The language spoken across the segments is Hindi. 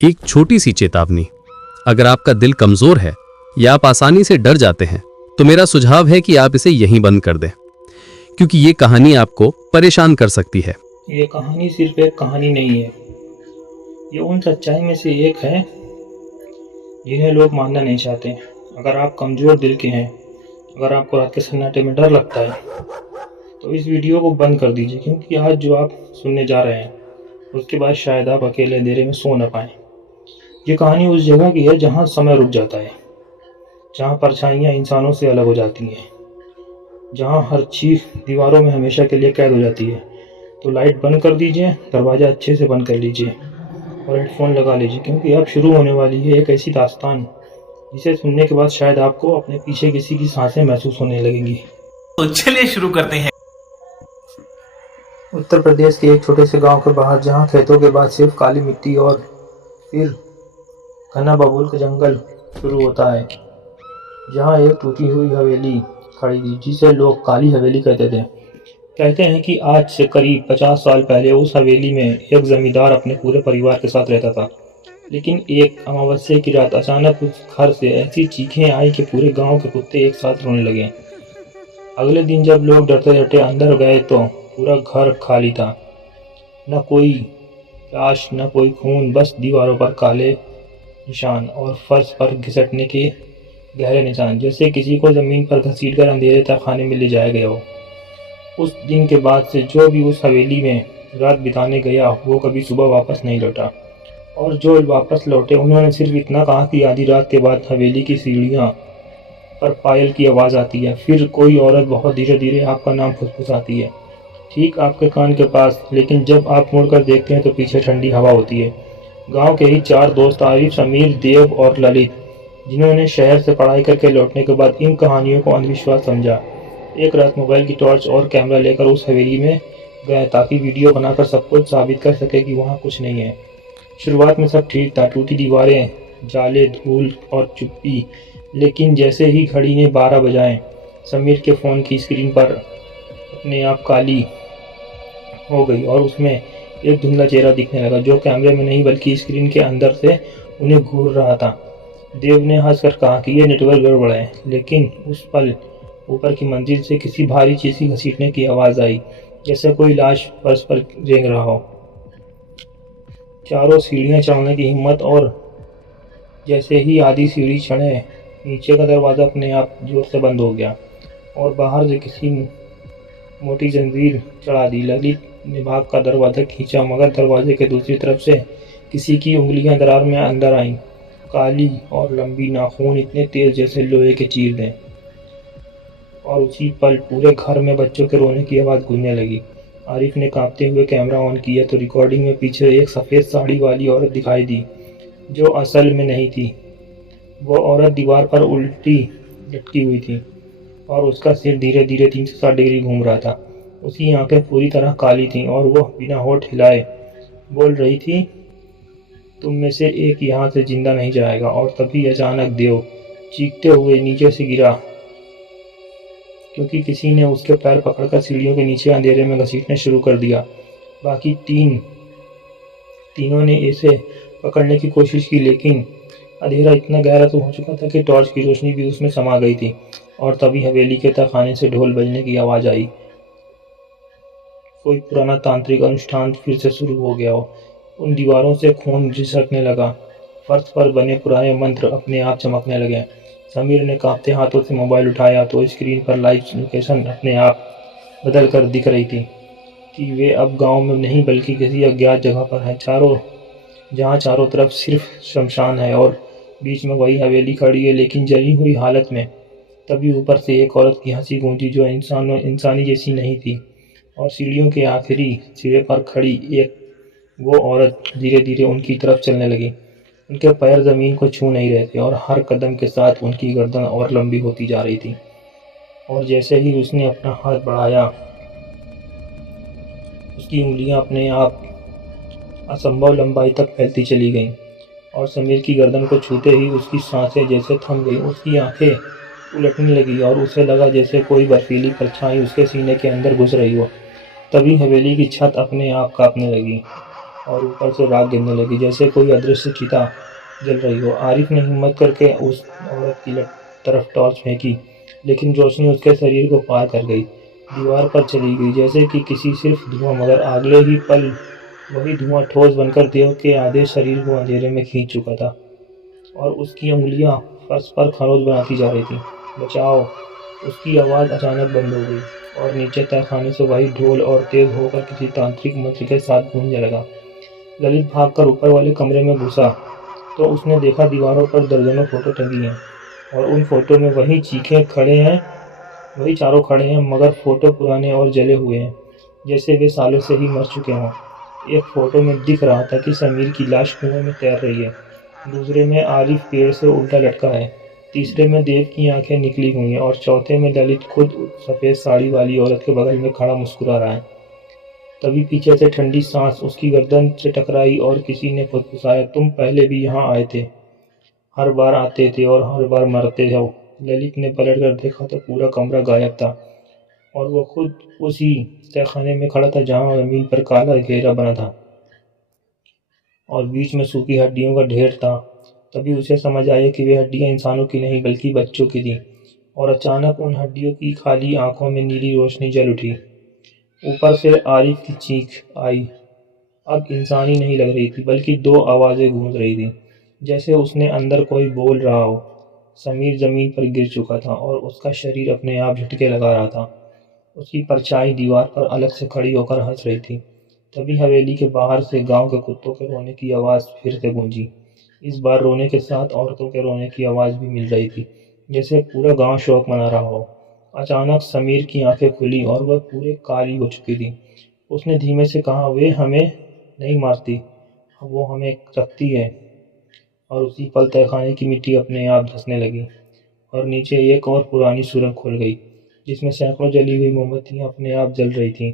एक छोटी सी चेतावनी, अगर आपका दिल कमजोर है या आप आसानी से डर जाते हैं तो मेरा सुझाव है कि आप इसे यहीं बंद कर दें, क्योंकि ये कहानी आपको परेशान कर सकती है। ये कहानी सिर्फ एक कहानी नहीं है, ये उन सच्चाई में से एक है जिन्हें लोग मानना नहीं चाहते। अगर आप कमज़ोर दिल के हैं, अगर आपको रात के सन्नाटे में डर लगता है, तो इस वीडियो को बंद कर दीजिए, क्योंकि आज जो आप सुनने जा रहे हैं उसके बाद शायद आप अकेले अंधेरे में सो न पाएं। ये कहानी उस जगह की है जहाँ समय रुक जाता है, जहाँ परछाइयाँ इंसानों से अलग हो जाती हैं, जहाँ हर चीज़ दीवारों में हमेशा के लिए कैद हो जाती है। तो लाइट बंद कर दीजिए, दरवाज़ा अच्छे से बंद कर लीजिए और हेडफोन लगा लीजिए, क्योंकि अब शुरू होने वाली है एक ऐसी दास्तान जिसे सुनने के बाद शायद आपको अपने पीछे किसी की सांसें महसूस होने लगेंगी। तो चलिए शुरू करते हैं। उत्तर प्रदेश के एक छोटे से गांव के बाहर, जहां खेतों के बाद सिर्फ काली मिट्टी और फिर घना बबूल का जंगल शुरू होता है, जहां एक टूटी हुई हवेली खड़ी थी जिसे लोग काली हवेली कहते थे। कहते हैं कि आज से करीब 50 साल पहले उस हवेली में एक जमींदार अपने पूरे परिवार के साथ रहता था। लेकिन एक अमावस्या की रात अचानक उस घर से ऐसी चीखें आई कि पूरे गांव के कुत्ते एक साथ रोने लगे। अगले दिन जब लोग डरते डरते अंदर गए तो पूरा घर खाली था। न कोई लाश, न कोई खून, बस दीवारों पर काले निशान और फर्श पर घिसटने के गहरे निशान, जैसे किसी को जमीन पर घसीटकर अंधेरे तक खाने में ले जाया गया हो। उस दिन के बाद से जो भी उस हवेली में रात बिताने गया वो कभी सुबह वापस नहीं लौटा, और जो वापस लौटे उन्होंने सिर्फ इतना कहा कि आधी रात के बाद हवेली की सीढ़ियाँ पर पायल की आवाज़ आती है, फिर कोई औरत बहुत धीरे धीरे आपका नाम फुसफुसाती है, ठीक आपके कान के पास। लेकिन जब आप मुड़कर देखते हैं तो पीछे ठंडी हवा होती है। गांव के ही 4 दोस्त आरिफ, समीर, देव और ललित, जिन्होंने शहर से पढ़ाई करके लौटने के बाद इन कहानियों को अंधविश्वास समझा, एक रात मोबाइल की टॉर्च और कैमरा लेकर उस हवेली में गए ताकि वीडियो बनाकर सब कुछ साबित कर सके कि वहाँ कुछ नहीं है। शुरुआत में सब ठीक था, टूटी दीवारें, जाले, धूल और चुप्पी। लेकिन जैसे ही घड़ी ने 12 बजाए, समीर के फ़ोन की स्क्रीन पर अपने आप काली हो गई और उसमें एक धुंधला चेहरा दिखने लगा, जो कैमरे में नहीं बल्कि स्क्रीन के अंदर से उन्हें घूर रहा था। देव ने हंसकर कहा कि यह नेटवर्क गड़बड़ है, लेकिन उस पल ऊपर की मंजिल से किसी भारी चीज़ की घसीटने की आवाज़ आई, जैसे कोई लाश फर्श पर रेंग रहा हो। चारों सीढ़ियाँ चढ़ने की हिम्मत, और जैसे ही आधी सीढ़ी चढ़े, नीचे का दरवाज़ा अपने आप जोर से बंद हो गया और बाहर से किसी मोटी जंजीर चढ़ा दी। ललित ने भाग का दरवाज़ा खींचा, मगर दरवाजे के दूसरी तरफ से किसी की उंगलियां दरार में अंदर आईं, काली और लंबी, नाखून इतने तेज जैसे लोहे के चीर दें। और उसी पल पूरे घर में बच्चों के रोने की आवाज़ गूंजने लगी। आरिफ ने कांपते हुए कैमरा ऑन किया तो रिकॉर्डिंग में पीछे एक सफ़ेद साड़ी वाली औरत दिखाई दी, जो असल में नहीं थी। वो औरत दीवार पर उल्टी लटकी हुई थी और उसका सिर धीरे धीरे 360 डिग्री घूम रहा था। उसकी आंखें पूरी तरह काली थीं और वो बिना होठ हिलाए बोल रही थी, तुम में से एक यहाँ से जिंदा नहीं जाएगा। और तभी अचानक देव चीखते हुए नीचे से गिरा, क्योंकि किसी ने उसके पैर पकड़कर सीढ़ियों के नीचे अंधेरे में घसीटने शुरू कर दिया। बाकी तीनों ने इसे पकड़ने की कोशिश की, लेकिन अंधेरा इतना गहरा तो हो चुका था कि टॉर्च की रोशनी भी उसमें समा गई थी। और तभी हवेली के तहखाने से ढोल बजने की आवाज़ आई। कोई पुराना तांत्रिक अनुष्ठान फिर से शुरू हो गया हो। उन दीवारों से खून रिसकने लगा, फर्श पर बने पुराने मंत्र अपने आप चमकने लगे। समीर ने कांपते हाथों से मोबाइल उठाया तो स्क्रीन पर लाइव लोकेशन अपने आप बदल कर दिख रही थी कि वे अब गांव में नहीं बल्कि किसी अज्ञात जगह पर हैं, जहाँ चारों तरफ सिर्फ शमशान है और बीच में वही हवेली खड़ी है, लेकिन जली हुई हालत में। तभी ऊपर से एक औरत की हंसी गूंजी, जो इंसानी जैसी नहीं थी, और सीढ़ियों के आखिरी सिरे पर खड़ी वो औरत धीरे धीरे उनकी तरफ चलने लगी। उनके पैर ज़मीन को छू नहीं रहे थे और हर कदम के साथ उनकी गर्दन और लंबी होती जा रही थी। और जैसे ही उसने अपना हाथ बढ़ाया, उसकी उंगलियां अपने आप असंभव लंबाई तक फैलती चली गईं, और समीर की गर्दन को छूते ही उसकी सांसें जैसे थम गईं, उसकी आंखें उलटने लगी और उसे लगा जैसे कोई बर्फीली परछाई उसके सीने के अंदर घुस रही हो। तभी हवेली की छत अपने आप कांपने लगी और ऊपर से राख गिरने लगी जैसे कोई अदृश्य चिता जल रही हो। आरिफ ने हिम्मत करके उस औरत की तरफ टॉर्च फेंकी, लेकिन रोशनी उसके शरीर को पार कर गई, दीवार पर चली गई जैसे कि किसी सिर्फ धुआं, मगर अगले ही पल वही धुआं ठोस बनकर देव के आधे शरीर को अंधेरे में खींच चुका था और उसकी उंगलियां फर्श पर खरोच बनाती जा रही थी। बचाओ! उसकी आवाज़ अचानक बंद हो गई और नीचे तहखाने से वही ढोल और तेज होकर किसी तांत्रिक मंत्र के साथ गूंजने लगा। ललित भागकर ऊपर वाले कमरे में घुसा तो उसने देखा दीवारों पर दर्जनों फोटो टंगी हैं और उन फोटो में वही चारों खड़े हैं, मगर फोटो पुराने और जले हुए हैं, जैसे वे सालों से ही मर चुके हों। एक फोटो में दिख रहा था कि समीर की लाश कुएं में तैर रही है, दूसरे में आरिफ पेड़ से उल्टा लटका है, तीसरे में देव की आंखें निकली हुई हैं और चौथे में ललित खुद सफ़ेद साड़ी वाली औरत के बगल में खड़ा मुस्कुरा रहा है। तभी पीछे से ठंडी सांस उसकी गर्दन से टकराई और किसी ने फुसफुसाया, तुम पहले भी यहाँ आए थे, हर बार आते थे और हर बार मरते हो। ललित ने पलट कर देखा तो पूरा कमरा गायब था और वो खुद उसी तहखाने में खड़ा था जहाँ जमीन पर काला घेरा बना था और बीच में सूखी हड्डियों का ढेर था। तभी उसे समझ आया कि वे हड्डियां इंसानों की नहीं बल्कि बच्चों की थीं और अचानक उन हड्डियों की खाली आंखों में नीली रोशनी जल उठी। ऊपर से आरिफ की चीख आई, अब इंसानी नहीं लग रही थी बल्कि दो आवाज़ें गूंज रही थी, जैसे उसने अंदर कोई बोल रहा हो। समीर ज़मीन पर गिर चुका था और उसका शरीर अपने आप झटके लगा रहा था। उसकी परछाई दीवार पर अलग से खड़ी होकर हंस रही थी। तभी हवेली के बाहर से गांव के कुत्तों के रोने की आवाज़ फिर से गूंजी। इस बार रोने के साथ औरतों के रोने की आवाज़ भी मिल रही थी, जैसे पूरा गांव शोक मना रहा हो। अचानक समीर की आंखें खुली और वह पूरे काली हो चुकी थी। उसने धीमे से कहा, वे हमें नहीं मारती, वो हमें रखती है। और उसी पल तहखाने की मिट्टी अपने आप धंसने लगी और नीचे एक और पुरानी सुरंग खुल गई, जिसमें सैकड़ों जली हुई मोमबत्तियां अपने आप जल रही थीं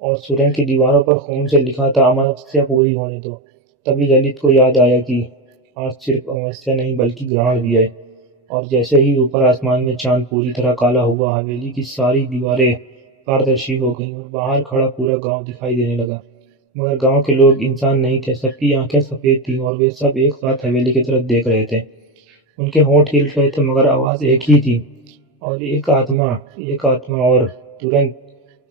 और सुरंग की दीवारों पर खून से लिखा था, अमावस्या पूरी होने दो। तभी ललित को याद आया कि आज सिर्फ अमावस्या नहीं बल्कि ग्रहण भी है। और जैसे ही ऊपर आसमान में चांद पूरी तरह काला हुआ, हवेली की सारी दीवारें पारदर्शी हो गईं और बाहर खड़ा पूरा गांव दिखाई देने लगा। मगर गांव के लोग इंसान नहीं थे, सबकी आंखें सफ़ेद थीं और वे सब एक साथ हवेली की तरफ देख रहे थे। उनके होंठ हिल रहे थे मगर आवाज़ एक ही थी, और एक आत्मा। और तुरंत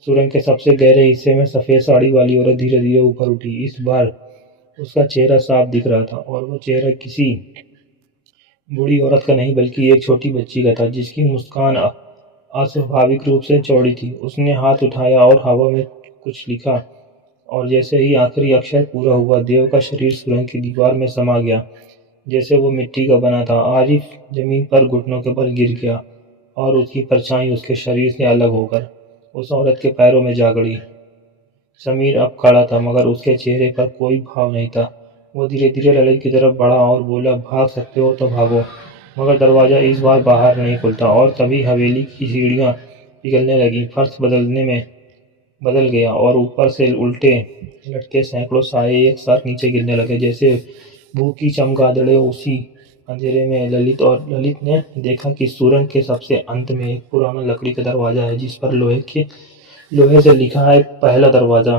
सुरंग के सबसे गहरे हिस्से में सफ़ेद साड़ी वाली औरत धीरे धीरे ऊपर उठी। इस बार उसका चेहरा साफ दिख रहा था और वो चेहरा किसी बूढ़ी औरत का नहीं बल्कि एक छोटी बच्ची का था, जिसकी मुस्कान अस्वाभाविक रूप से चौड़ी थी। उसने हाथ उठाया और हवा में कुछ लिखा और जैसे ही आखिरी अक्षर पूरा हुआ, देव का शरीर सुरंग की दीवार में समा गया, जैसे वो मिट्टी का बना था। आरिफ जमीन पर घुटनों के बल गिर गया और उसकी परछाई उसके शरीर से अलग होकर उस औरत के पैरों में जा गड़ी। समीर अब खड़ा था मगर उसके चेहरे पर कोई भाव नहीं था। वो धीरे धीरे ललित की तरफ बढ़ा और बोला, भाग सकते हो तो भागो। मगर दरवाज़ा इस बार बाहर नहीं खुलता और तभी हवेली की सीढ़ियाँ पिघलने लगीं, फर्श बदल गया और ऊपर से उल्टे लटके सैकड़ों साए एक साथ नीचे गिरने लगे, जैसे भूखी चमगादड़ें। उसी अंधेरे में ललित ने देखा कि सुरंग के सबसे अंत में एक पुराना लकड़ी का दरवाज़ा है, जिस पर लोहे से लिखा है, पहला दरवाज़ा।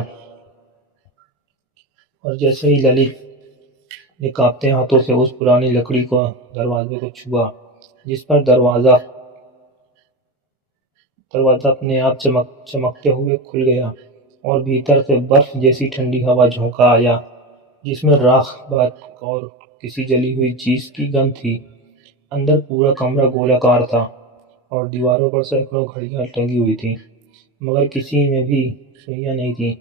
और जैसे ही ललित ने कांपते हाथों से उस पुरानी लकड़ी को दरवाजे को छुआ, जिस पर दरवाज़ा अपने आप चमकते हुए खुल गया और भीतर से बर्फ जैसी ठंडी हवा झोंका आया, जिसमें राख बात और किसी जली हुई चीज़ की गंध थी। अंदर पूरा कमरा गोलाकार था और दीवारों पर सैकड़ों घड़ियां टंगी हुई थीं, मगर किसी में भी सुइयां नहीं थीं।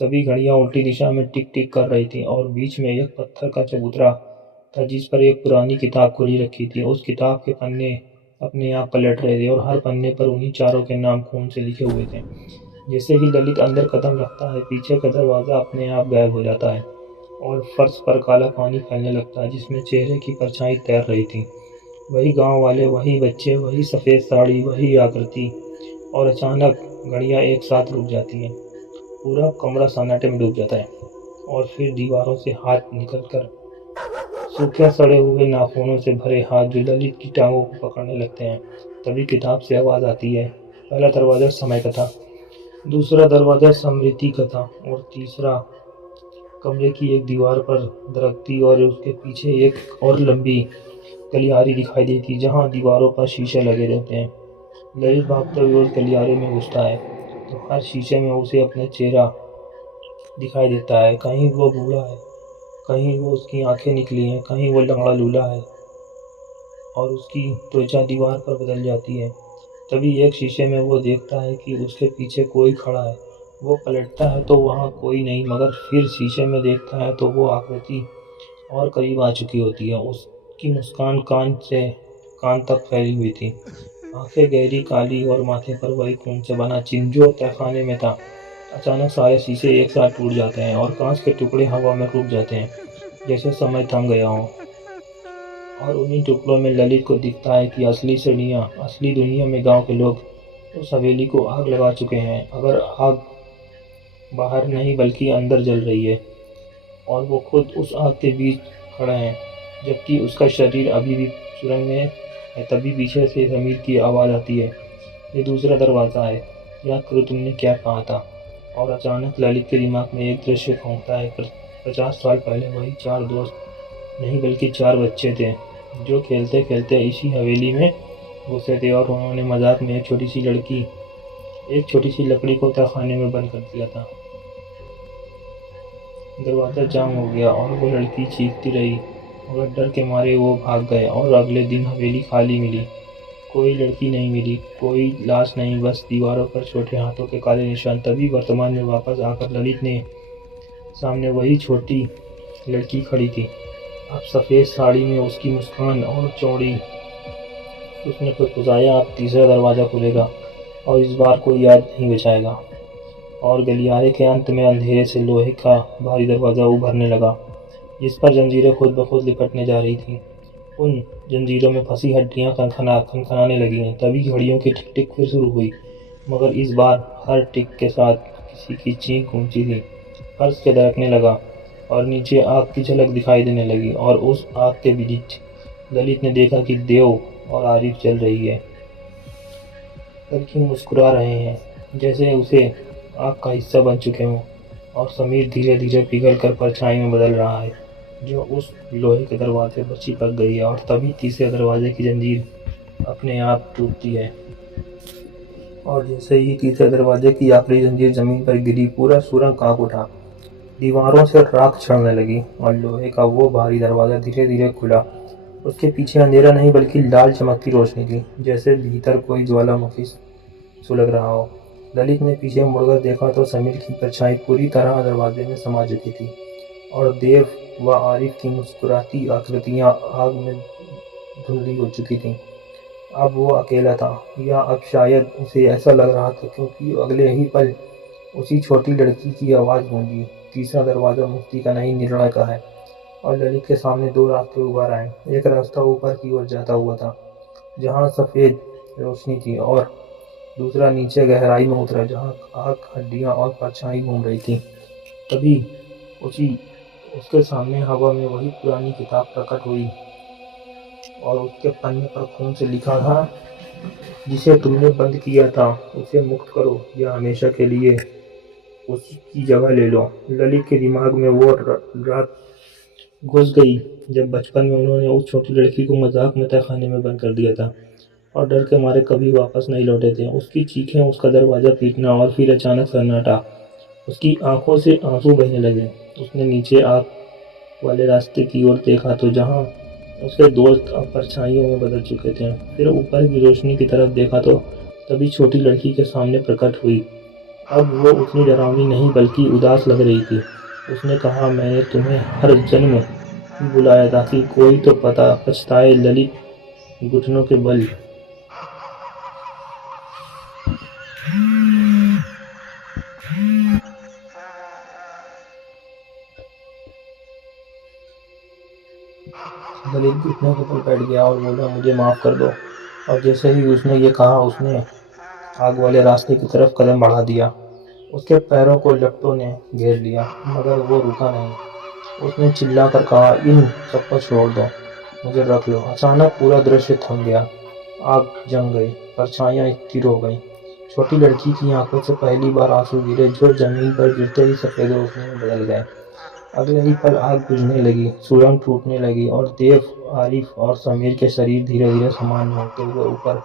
सभी घड़ियां उल्टी दिशा में टिक टिक कर रही थीं और बीच में एक पत्थर का चबूतरा था, जिस पर एक पुरानी किताब खुली रखी थी। उस किताब के पन्ने अपने आप पलट रहे थे और हर पन्ने पर उन्हीं चारों के नाम खून से लिखे हुए थे। जैसे ही ललित अंदर कदम रखता है, पीछे का दरवाज़ा अपने आप गायब हो जाता है और फर्श पर काला पानी फैलने लगता है, जिसमें चेहरे की परछाई तैर रही थी। वही गांव वाले, वही बच्चे, वही सफ़ेद साड़ी, वही आकृति। और अचानक घड़ियां एक साथ रुक जाती हैं, पूरा कमरा सन्नाटे में डूब जाता है और फिर दीवारों से हाथ निकलकर सूखे सड़े हुए नाखूनों से भरे हाथ जो ललित की टांगों को पकड़ने लगते हैं। तभी किताब से आवाज़ आती है, पहला दरवाज़ा समय का था, दूसरा दरवाज़ा स्मृति का था और तीसरा कमरे की एक दीवार पर दरख्ती और उसके पीछे एक और लंबी गलियारी दिखाई देती जहाँ दीवारों पर शीशे लगे रहते हैं। ललित भागते हुए उस गलियारे में घुसता है तो हर शीशे में उसे अपना चेहरा दिखाई देता है। कहीं वो बूढ़ा है, कहीं वो उसकी आंखें निकली हैं, कहीं वो लंगड़ा लूला है और उसकी त्वचा दीवार पर बदल जाती है। तभी एक शीशे में वो देखता है कि उसके पीछे कोई खड़ा है। वो पलटता है तो वहाँ कोई नहीं, मगर फिर शीशे में देखता है तो वो आकृति और करीब आ चुकी होती है। उसकी मुस्कान कान से कान तक फैली हुई थी, आंखें गहरी काली और माथे पर वही खून से बना चिन्ह जो तहखाने में था। अचानक सारे शीशे एक साथ टूट जाते हैं और कांच के टुकड़े हवा में रुक जाते हैं, जैसे समय थम गया हो। और उन्हीं टुकड़ों में ललित को दिखता है कि असली दुनिया में गांव के लोग उस हवेली को आग लगा चुके हैं। अगर आग बाहर नहीं बल्कि अंदर जल रही है और वो खुद उस आग के बीच खड़ा है, जबकि उसका शरीर अभी भी सुरंग में है। तभी पीछे से समीर की आवाज़ आती है, ये दूसरा दरवाज़ा है, याद करो तुमने क्या कहा था। और अचानक ललित के दिमाग में एक दृश्य घूमता है। 50 साल पहले वही 4 दोस्त नहीं बल्कि 4 बच्चे थे जो खेलते खेलते इसी हवेली में घुसे थे और उन्होंने मजाक में एक छोटी सी लकड़ी को तहखाने में बंद कर दिया था। दरवाज़ा जाम हो गया और वो लड़की चीखती रही, मगर डर के मारे वो भाग गए। और अगले दिन हवेली खाली मिली। कोई लड़की नहीं मिली, कोई लाश नहीं, बस दीवारों पर छोटे हाथों के काले निशान। तभी वर्तमान में वापस आकर ललित ने सामने वही छोटी लड़की खड़ी थी, अब सफ़ेद साड़ी में, उसकी मुस्कान और चौड़ी। उसने फुसफुसाया, अब तीसरा दरवाज़ा खुलेगा और इस बार कोई याद नहीं बचाएगा। और गलियारे के अंत में अंधेरे से लोहे का भारी दरवाज़ा उभरने लगा, जिस पर जंजीरें खुद ब खुद लिपटने जा रही थीं। उन जंजीरों में फंसी हड्डियां खनखनाने लगीं। तभी घड़ियों की टिक टिक फिर शुरू हुई, मगर इस बार हर टिक के साथ किसी की चीख गूंजी थी। फर्श के दरकने लगा और नीचे आग की झलक दिखाई देने लगी। और उस आग के बीच ललित ने देखा कि देव और आरिफ जल रही है, बल्कि मुस्कुरा रहे हैं, जैसे उसे आग का हिस्सा बन चुके हों। और समीर धीरे धीरे पिघल कर परछाई में बदल रहा है, जो उस लोहे के दरवाजे पर चिपक गई है। और तभी तीसरे दरवाजे की जंजीर अपने आप टूटती है और जैसे ही तीसरे दरवाजे की आखिरी जंजीर जमीन पर गिरी, पूरा सुरंग कांप उठा। दीवारों से राख छिड़ने लगी और लोहे का वो भारी दरवाज़ा धीरे धीरे खुला। उसके पीछे अंधेरा नहीं बल्कि लाल चमकती रोशनी थी, जैसे भीतर कोई ज्वालामुखी सुलग रहा हो। ललित ने पीछे मुड़कर देखा तो समीर की परछाई पूरी तरह दरवाजे में समा चुकी थी और देव व आरिफ की मुस्कुराती आकृतियां आग में धुंधली हो चुकी थीं। अब वो अकेला था, या अब शायद उसे ऐसा लग रहा था, क्योंकि अगले ही पल उसी छोटी लड़की की आवाज़ गूंजी, तीसरा दरवाज़ा मुक्ति का नहीं, निर्णय का है। और ललित के सामने 2 रास्ते उभर आए। एक रास्ता ऊपर की ओर जाता हुआ था, जहाँ सफ़ेद रोशनी थी, और दूसरा नीचे गहराई में उतरा, जहाँ आग, हड्डियाँ और परछाई घूम रही थी। तभी उसके सामने हवा में वही पुरानी किताब प्रकट हुई और उसके पन्ने पर खून से लिखा था, जिसे तुमने बंद किया था उसे मुक्त करो या हमेशा के लिए उसकी जगह ले लो। ललित के दिमाग में वो रात घुस गई जब बचपन में उन्होंने उस छोटी लड़की को मजाक में तहखाने में बंद कर दिया था और डर के मारे कभी वापस नहीं लौटे थे। उसकी चीखें, उसका दरवाज़ा पीटना और फिर अचानक सन्नाटा। उसकी आंखों से आंसू बहने लगे। उसने नीचे आग वाले रास्ते की ओर देखा तो जहाँ उसके दोस्त अब परछाइयों में बदल चुके थे। फिर ऊपर की रोशनी की तरफ देखा तो तभी छोटी लड़की के सामने प्रकट हुई। अब वो उतनी डरावनी नहीं बल्कि उदास लग रही थी। उसने कहा, मैंने तुम्हें हर जन्म बुलाया था कि कोई तो पछताए। ललित घुटनों के बल बैठ गया और बोला, मुझे माफ़ कर दो। और जैसे ही उसने ये कहा, उसने आग वाले रास्ते की तरफ कदम बढ़ा दिया। उसके पैरों को लपटों ने घेर लिया, मगर वो रुका नहीं। उसने चिल्लाकर कहा, इन सबको छोड़ दो, मुझे रख लो। अचानक पूरा दृश्य थम गया। आग जम गई, परछाइयाँ स्थिर हो गईं। छोटी लड़की की आंखों से पहली बार आंसू गिरे, जो जमीन पर गिरते ही सफ़ेद रोशनी में बदल गए। अगले ही पल आग बुझने लगी, सुरंग टूटने लगी और देव, आरिफ और समीर के शरीर धीरे धीरे सामान्य होते हुए ऊपर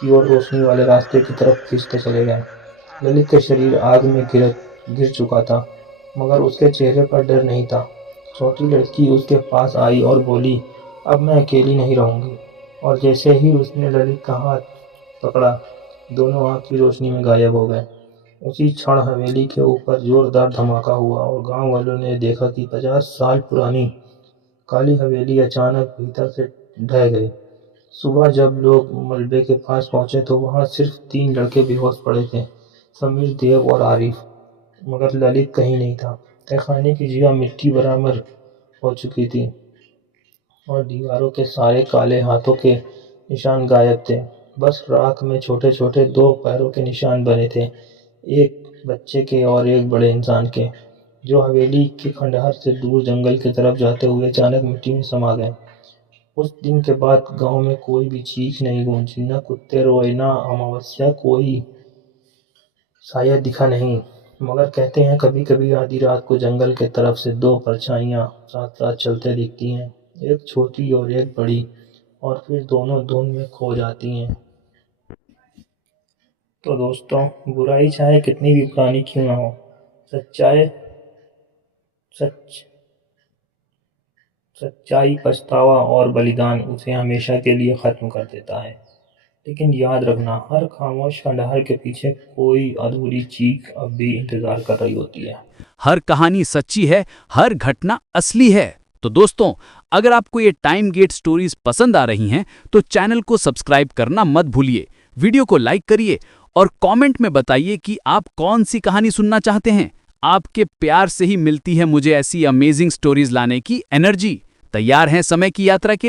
की ओर रोशनी वाले रास्ते की तरफ खींचते चले गए। ललित का शरीर आग में गिर चुका था, मगर उसके चेहरे पर डर नहीं था। छोटी लड़की उसके पास आई और बोली, अब मैं अकेली नहीं रहूंगी। और जैसे ही उसने ललित का हाथ पकड़ा, दोनों आग की रोशनी में गायब हो गए। उसी क्षण हवेली के ऊपर जोरदार धमाका हुआ और गांव वालों ने देखा कि 50 साल पुरानी काली हवेली अचानक भीतर से ढह गई। सुबह जब लोग मलबे के पास पहुंचे तो वहां सिर्फ 3 लड़के बेहोश पड़े थे, समीर, देव और आरिफ, मगर ललित कहीं नहीं था। तहखाने की जगह मिट्टी बराबर हो चुकी थी और दीवारों के सारे काले हाथों के निशान गायब थे। बस राख में छोटे छोटे 2 पैरों के निशान बने थे, एक बच्चे के और एक बड़े इंसान के, जो हवेली के खंडहर से दूर जंगल की तरफ जाते हुए अचानक मिट्टी में समा गए। उस दिन के बाद गांव में कोई भी चीख नहीं गूंजी, न कुत्ते रोए, न अमावस्या कोई साया दिखा नहीं। मगर कहते हैं कभी कभी आधी रात को जंगल के तरफ से 2 परछाइयां साथ साथ चलते दिखती हैं, एक छोटी और एक बड़ी, और फिर दोनों धुंध में खो जाती हैं। तो दोस्तों, बुराई चाहे कितनी भी पुरानी क्यों ना हो, सच्चाई, पछतावा और बलिदान उसे हमेशा के लिए खत्म कर देता है। लेकिन याद रखना, हर खामोश खंडहर के पीछे कोई अधूरी चीख अब भी इंतजार कर रही होती है। हर कहानी सच्ची है, हर घटना असली है। तो दोस्तों, अगर आपको ये टाइम गेट स्टोरीज पसंद आ रही हैं तो चैनल को सब्सक्राइब करना मत भूलिए, वीडियो को लाइक करिए और कमेंट में बताइए कि आप कौन सी कहानी सुनना चाहते हैं। आपके प्यार से ही मिलती है मुझे ऐसी अमेजिंग स्टोरीज लाने की एनर्जी। तैयार हैं समय की यात्रा के लिए?